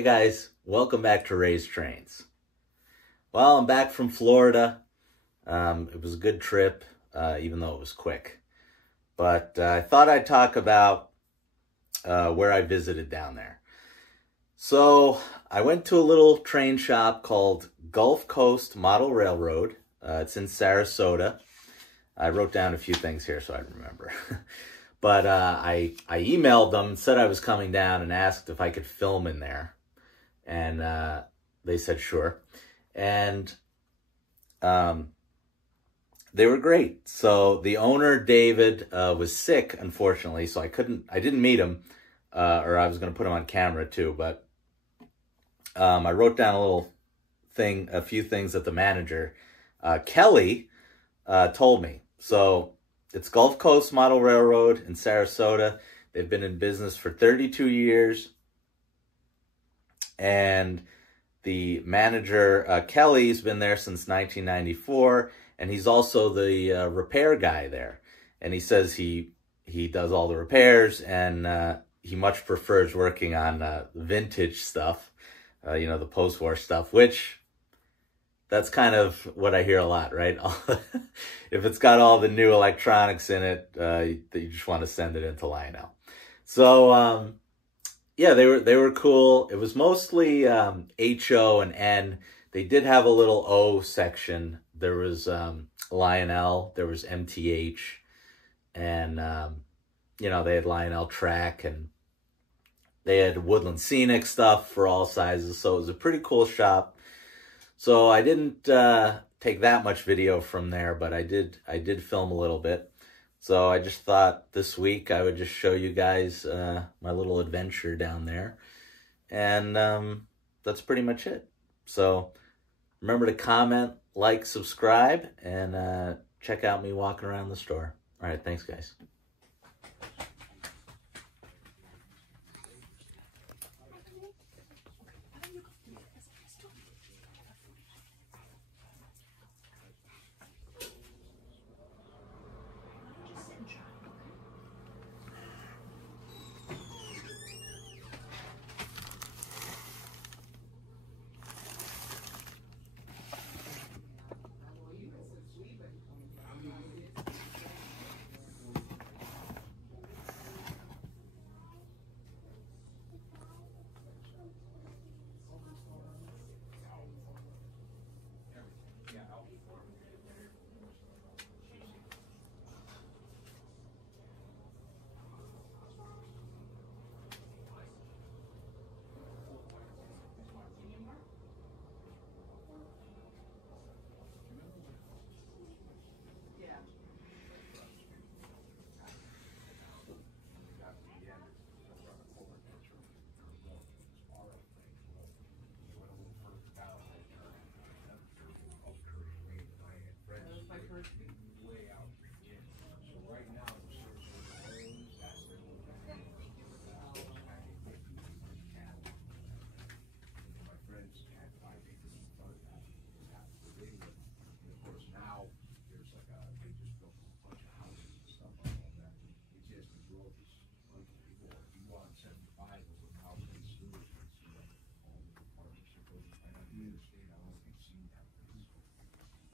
Hey guys, welcome back to Ray's Trains. Well, I'm back from Florida. It was a good trip, even though it was quick. But I thought I'd talk about where I visited down there. So I went to a little train shop called Gulf Coast Model Railroad. It's in Sarasota. I wrote down a few things here so I remember. But I emailed them, said I was coming down, and asked if I could film in there. And they said sure. And they were great. So the owner, David, was sick, unfortunately, so I didn't meet him, or I was going to put him on camera too, but I wrote down a few things that the manager, Kelly, told me. So it's Gulf Coast Model Railroad in Sarasota. They've been in business for 32 years. And the manager, Kelly's been there since 1994, and he's also the repair guy there. And he says he does all the repairs, and he much prefers working on vintage stuff, the post-war stuff, which that's kind of what I hear a lot, right? If it's got all the new electronics in it, you just want to send it into Lionel. So, yeah, they were cool. It was mostly HO and N. They did have a little O section. There was Lionel, there was MTH, and they had Lionel Track, and they had Woodland Scenic stuff for all sizes. So it was a pretty cool shop. So I didn't take that much video from there, but I did film a little bit. So I just thought this week I would just show you guys my little adventure down there. And that's pretty much it. So remember to comment, like, subscribe, and check out me walking around the store. All right, thanks, guys.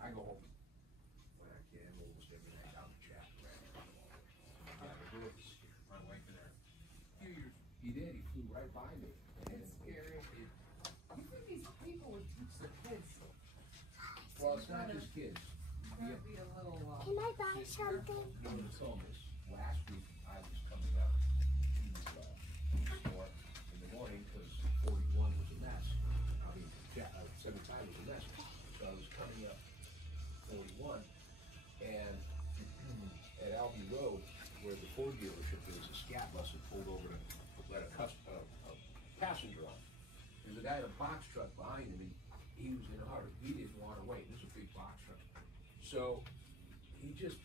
I go home when I can, almost every night out to chat. My wife and I. He did. He flew right by me. It's scary. You think these people would teach their kids? Well, it's not just kids. Gotta be a little. Can I buy something? You know, the film is last week I was coming up to the store in the morning because 41 was a mess. I mean, 75 was a mess. So I was coming up 41, and at Albee Road, where the Ford dealership is, a scat bus had pulled over to let a passenger on. There's a guy in a box truck behind him, and he was in a hurry. He didn't want to wait. This is a big box truck. So he just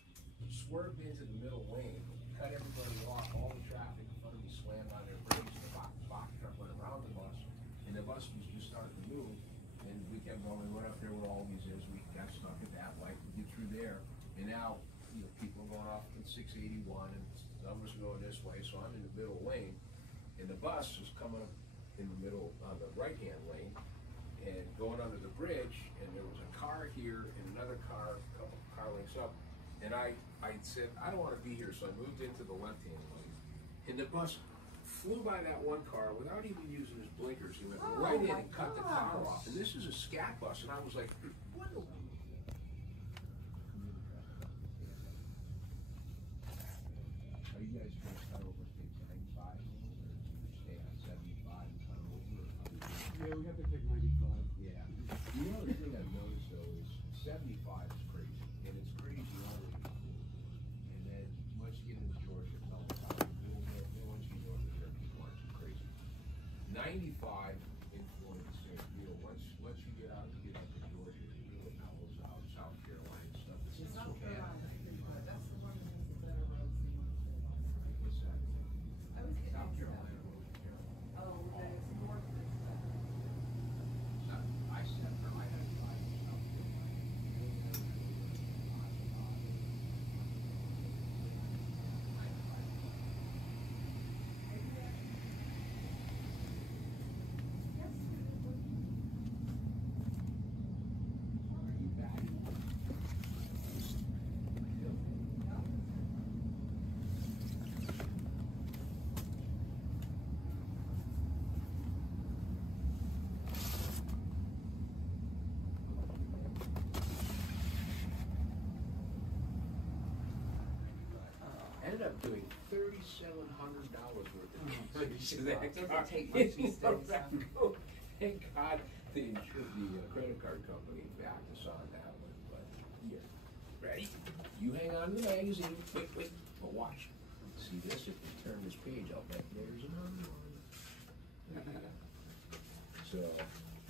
swerved into the middle lane, cut everybody off, all the traffic in front of me slammed on their brakes, and the box truck went around the bus, and the bus was just starting to move. And we kept going, we went up there where all these is, we got stuck at that light, we get through there, and now, people are going off at 681, and some of us are going this way, so I'm in the middle lane, and the bus is coming up, in the middle on the right-hand lane and going under the bridge, and there was a car here and another car, a couple car lengths up, and I said, I don't want to be here, so I moved into the left-hand lane, and the bus flew by that one car without even using his blinkers. He went right in and cut the car off, and this is a scat bus, and I was like, what the... Are you guys going to cut over to 95 or stay on 75 and cut over? Yeah, we have to take 95. Yeah. The other thing I've noticed though is 75 is crazy, and it's crazy all the way to cool. And then once you get into Georgia, it's all about a little bit. Then once you go into there, people aren't too crazy. 95 influences, you know, once you get out to Georgia, it really mellows out. South Carolina and stuff. It's not so South bad. Carolina, that's the one that has the better roads than North Carolina. What's that? I was getting South mixed Carolina, up. North Carolina. Oh, then it's north of this. I said for I had five in South Carolina. Are you back? Ended up doing $3,700 worth of damage to that Doesn't car. take much these days, huh? Thank God the credit card company backed us on that one. But here, ready? You hang on to the magazine. Wait. But watch. See this? If you turn this page, I'll bet there's another one. So,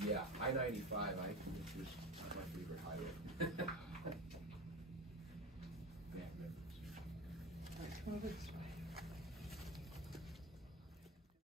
yeah, I-95. I think it's just my favorite highway. Yeah, Well, that's